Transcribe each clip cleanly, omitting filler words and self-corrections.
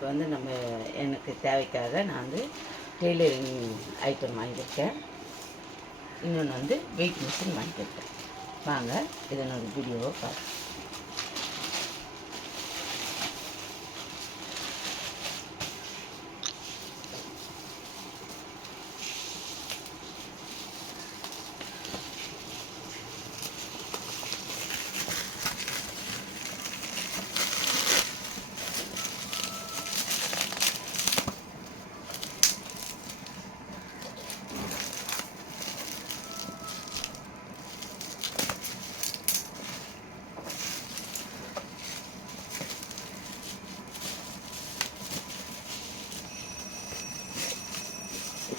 இப்போ வந்து எனக்கு தேவைக்காக நான் வந்து டெய்லரிங் ஐட்டம் வாங்கியிருக்கேன். இன்னொன்று வந்து வெயிட் மிஷின் வாங்கியிருக்கேன். வாங்க இதனோட வீடியோவை பார்ப்போம்.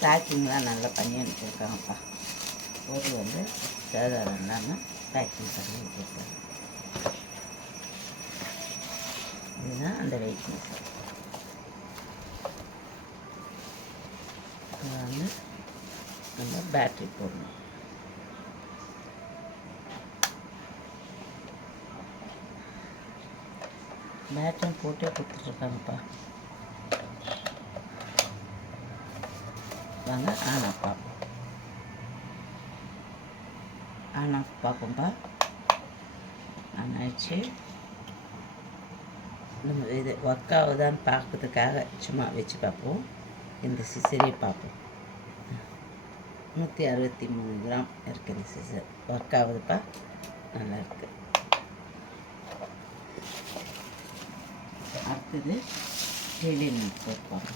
பேக்கிங்லாம் நல்லா பண்ணி அனுப்பியிருக்காங்கப்பா. பொருள் வந்து சேதாரம் இல்லாமல் பேக்கிங் பண்ணி அனுப்பியிருக்காங்க. இதுதான் அந்த வெயிட் மிஷின். இதில் வந்து நம்ம பேட்ரி போடணும். பேட்டரி போட்டே கொடுத்துட்ருக்காங்கப்பா. வாங்க ஆன் ஆஃப் பார்ப்போம். ஆன் ஆஃப் பார்ப்போம்ப்பா. ஆன் ஆயிடுச்சு. நம்ம இது ஒர்க் ஆகுதான்னு பார்க்கறதுக்காக சும்மா வச்சு பார்ப்போம். இந்த சிசரே பார்ப்போம். 163 கிராம் இருக்குது இந்த சிசர். ஒர்க் ஆகுதுப்பா, நல்லாயிருக்கு. அடுத்தது டெய்லரிங் போட்டுப்போம்.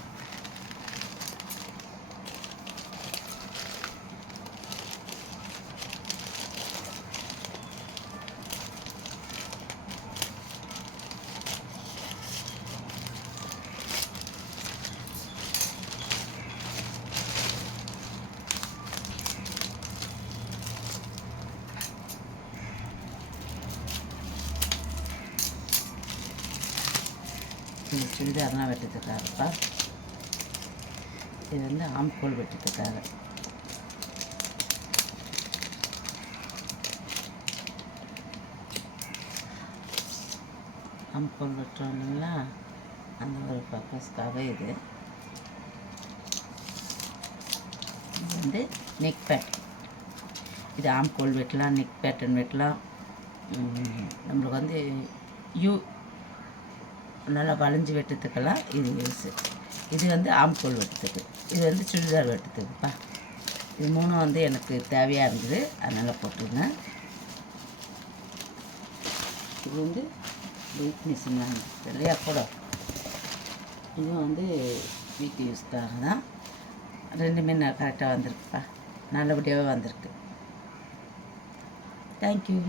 இந்த சுடிதார்லாம் வெட்டுறதுக்காகப்பா. இது வந்து ஆம்கோல் வெட்டுறதுக்காக. ஆம்கோல் வெட்டுறோம்னா அந்த ஒரு பர்பஸ்க்காக இது. இது வந்து நெக் பேட். இது ஆம்கோல் வெட்டலாம், நெக் பேட்டன் வெட்டலாம். நம்மளுக்கு வந்து நல்லா வளைஞ்சி வெட்டுறதுக்கெல்லாம் இது யூஸு. இது வந்து ஆம்கோல் வெட்டுறதுக்கு, இது வந்து சுடிதார் வெட்டுறதுக்குப்பா. இது மூணும் வந்து எனக்கு தேவையாக இருந்தது, அதனால் போட்டுருந்தேன். இது வந்து வெயிட் மிஷின் வாங்கிட்டு இல்லையா கூட. இதுவும் வந்து வீட்டு யூஸ்க்காக தான். ரெண்டுமே கரெக்டாக வந்திருக்குப்பா, நல்லபடியாகவே வந்திருக்கு. தேங்க்யூ.